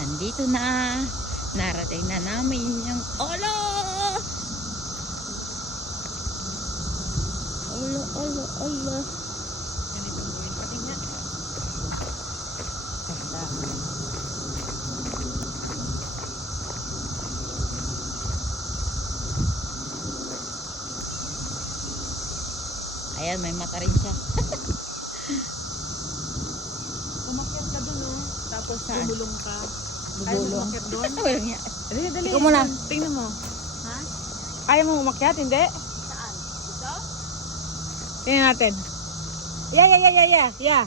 Andito na. Narating na namin yung olo. Olo, olo, olo. Ganitong buhay pa rin nga. Ganda. Ayan, may mata rin siya. Umakyat ka dun, oh. Tapos Saan? bubulong ka. Kaya mo Bubulong. umakyat doon? Walang niya. Dali, dali. Ikaw muna. Tingnan mo. Ha? Kaya mo umakyat, hindi? Saan? Ito? Tingnan natin. Yeah.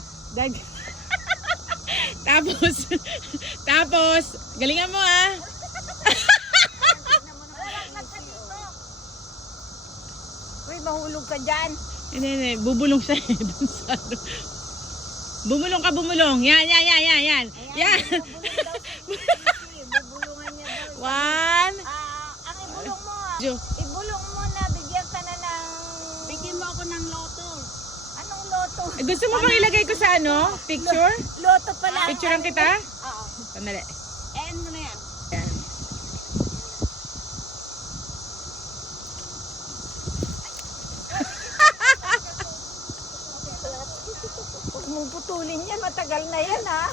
tapos, galingan mo ah. Uy, mahulog ka dyan. Hindi, bubulong siya eh. Dun sa ano. Bumulong. Yan. Yan. Bubulungan niya daw. One. Ang ibulong mo. Two. Ibulong mo na, bigyan ka na ng... Bigyan mo ako ng loto. Anong loto? Gusto mo bang ilagay ko sa ano? Picture? Loto pala. Picturean kita? Oo. Sandali. End mo na yan. Yan. Huwag mong putulin yan, matagal na yan ha.